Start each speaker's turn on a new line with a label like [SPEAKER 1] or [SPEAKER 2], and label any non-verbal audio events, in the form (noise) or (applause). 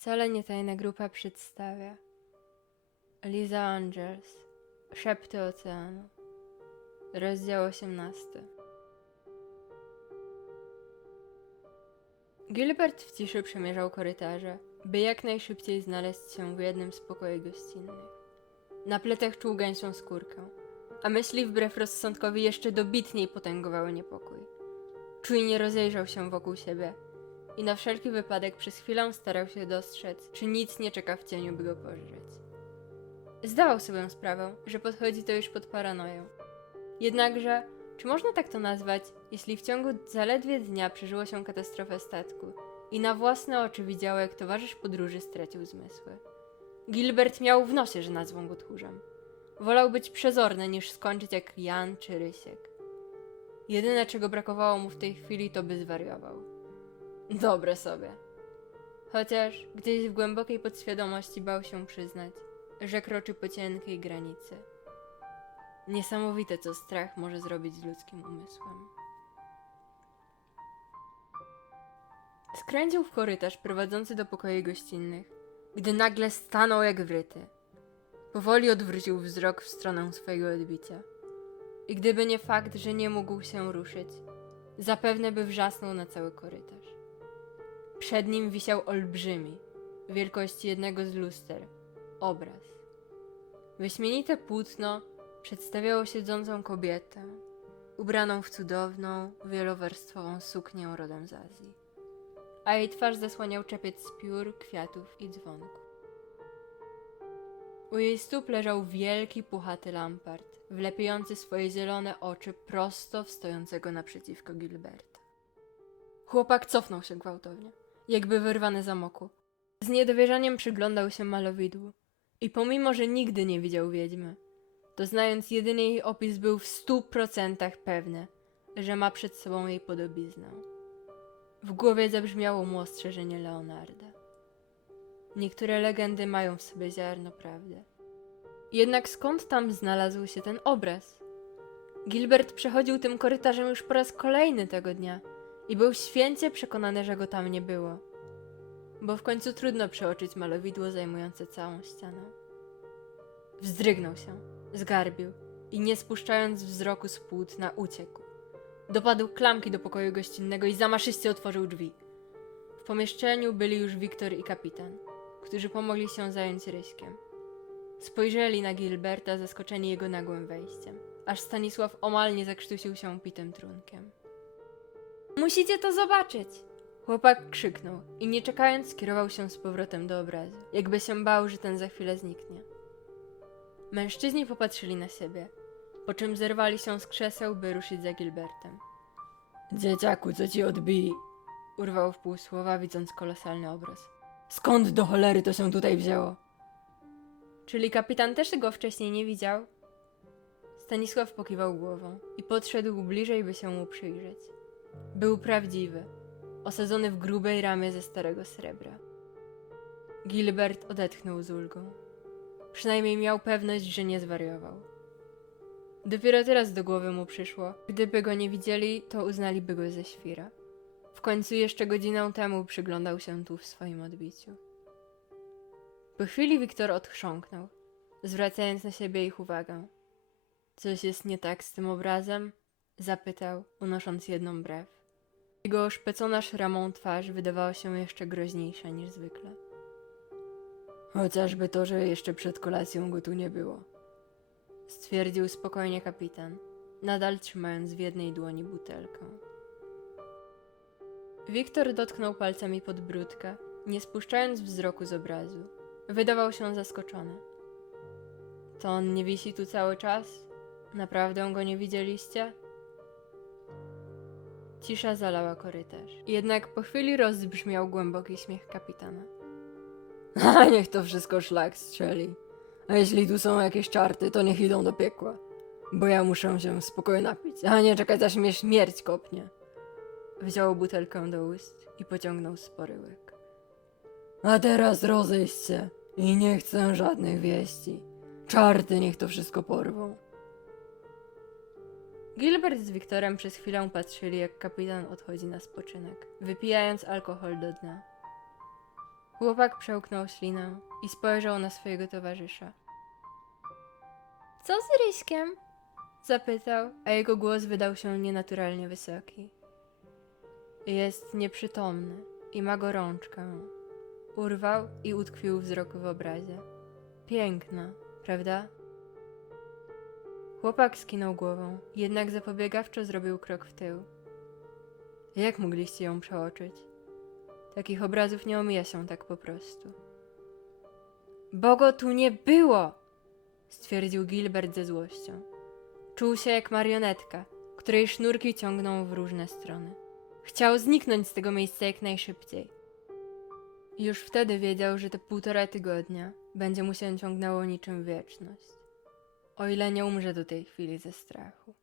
[SPEAKER 1] Wcale nie tajna grupa przedstawia. Liza Angels. Szepty oceanu. Rozdział 18. Gilbert w ciszy przemierzał korytarze, by jak najszybciej znaleźć się w jednym z pokoi gościnnych. Na plecach czuł gęsią skórkę, a myśli wbrew rozsądkowi jeszcze dobitniej potęgowały niepokój. Czujnie rozejrzał się wokół siebie i na wszelki wypadek przez chwilę starał się dostrzec, czy nic nie czeka w cieniu, by go pożreć. Zdawał sobie sprawę, że podchodzi to już pod paranoję. Jednakże, czy można tak to nazwać, jeśli w ciągu zaledwie dnia przeżyło się katastrofę statku i na własne oczy widział, jak towarzysz podróży stracił zmysły? Gilbert miał w nosie, że nazwą go tchórzem. Wolał być przezorny, niż skończyć jak Jan czy Rysiek. Jedyne, czego brakowało mu w tej chwili, to by zwariował. Dobre sobie. Chociaż gdzieś w głębokiej podświadomości bał się przyznać, że kroczy po cienkiej granicy. Niesamowite, co strach może zrobić z ludzkim umysłem. Skręcił w korytarz prowadzący do pokoi gościnnych, gdy nagle stanął jak wryty. Powoli odwrócił wzrok w stronę swojego odbicia. I gdyby nie fakt, że nie mógł się ruszyć, zapewne by wrzasnął na cały korytarz. Przed nim wisiał olbrzymi, wielkości jednego z luster, obraz. Wyśmienite płótno przedstawiało siedzącą kobietę, ubraną w cudowną, wielowarstwową suknię rodem z Azji, a jej twarz zasłaniał czepiec z piór, kwiatów i dzwonków. U jej stóp leżał wielki, puchaty lampart, wlepiający swoje zielone oczy prosto w stojącego naprzeciwko Gilberta. Chłopak cofnął się gwałtownie, jakby wyrwany z amoku. Z niedowierzaniem przyglądał się malowidłu i pomimo, że nigdy nie widział wiedźmy, to znając jedynie jej opis był w stu procentach pewny, że ma przed sobą jej podobiznę. W głowie zabrzmiało mu ostrzeżenie Leonarda. Niektóre legendy mają w sobie ziarno prawdy. Jednak skąd tam znalazł się ten obraz? Gilbert przechodził tym korytarzem już po raz kolejny tego dnia i był święcie przekonany, że go tam nie było. Bo w końcu trudno przeoczyć malowidło zajmujące całą ścianę. Wzdrygnął się, zgarbił i nie spuszczając wzroku z płótna uciekł. Dopadł klamki do pokoju gościnnego i zamaszyście otworzył drzwi. W pomieszczeniu byli już Wiktor i kapitan, którzy pomogli się zająć Ryśkiem. Spojrzeli na Gilberta zaskoczeni jego nagłym wejściem, aż Stanisław omal nie zakrztusił się pitym trunkiem. Musicie to zobaczyć! Chłopak krzyknął i nie czekając skierował się z powrotem do obrazu, jakby się bał, że ten za chwilę zniknie. Mężczyźni popatrzyli na siebie, po czym zerwali się z krzeseł, by ruszyć za Gilbertem. Dzieciaku, co ci odbij? Urwał w pół słowa, widząc kolosalny obraz. Skąd do cholery to się tutaj wzięło? Czyli kapitan też tego wcześniej nie widział? Stanisław pokiwał głową i podszedł bliżej, by się mu przyjrzeć. Był prawdziwy, osadzony w grubej ramie ze starego srebra. Gilbert odetchnął z ulgą. Przynajmniej miał pewność, że nie zwariował. Dopiero teraz do głowy mu przyszło, gdyby go nie widzieli, to uznaliby go ze świra. W końcu jeszcze godzinę temu przyglądał się tu w swoim odbiciu. Po chwili Wiktor odchrząknął, zwracając na siebie ich uwagę. Coś jest nie tak z tym obrazem? Zapytał, unosząc jedną brew. Jego oszpecona szramą twarz wydawała się jeszcze groźniejsza niż zwykle. Chociażby to, że jeszcze przed kolacją go tu nie było. Stwierdził spokojnie kapitan, nadal trzymając w jednej dłoni butelkę. Wiktor dotknął palcami podbródka, nie spuszczając wzroku z obrazu. Wydawał się zaskoczony. To on nie wisi tu cały czas? Naprawdę go nie widzieliście? Cisza zalała korytarz. Jednak po chwili rozbrzmiał głęboki śmiech kapitana. (laughs) A niech to wszystko szlak strzeli. A jeśli tu są jakieś czarty, to niech idą do piekła. Bo ja muszę się w spokoju napić, a nie czekać aż mnie śmierć kopnie. Wziął butelkę do ust i pociągnął spory łyk. A teraz rozejść się i nie chcę żadnych wieści. Czarty niech to wszystko porwą. Gilbert z Wiktorem przez chwilę patrzyli, jak kapitan odchodzi na spoczynek, wypijając alkohol do dna. Chłopak przełknął ślinę i spojrzał na swojego towarzysza. Co z Ryśkiem? Zapytał, a jego głos wydał się nienaturalnie wysoki. Jest nieprzytomny i ma gorączkę. Urwał i utkwił wzrok w obrazie. Piękna, prawda? Chłopak skinął głową, jednak zapobiegawczo zrobił krok w tył. Jak mogliście ją przeoczyć? Takich obrazów nie omija się tak po prostu. Bo go tu nie było! stwierdził Gilbert ze złością. Czuł się jak marionetka, której sznurki ciągną w różne strony. Chciał zniknąć z tego miejsca jak najszybciej. Już wtedy wiedział, że te półtora tygodnia będzie mu się ciągnęło niczym wieczność. O ile nie umrze do tej chwili ze strachu.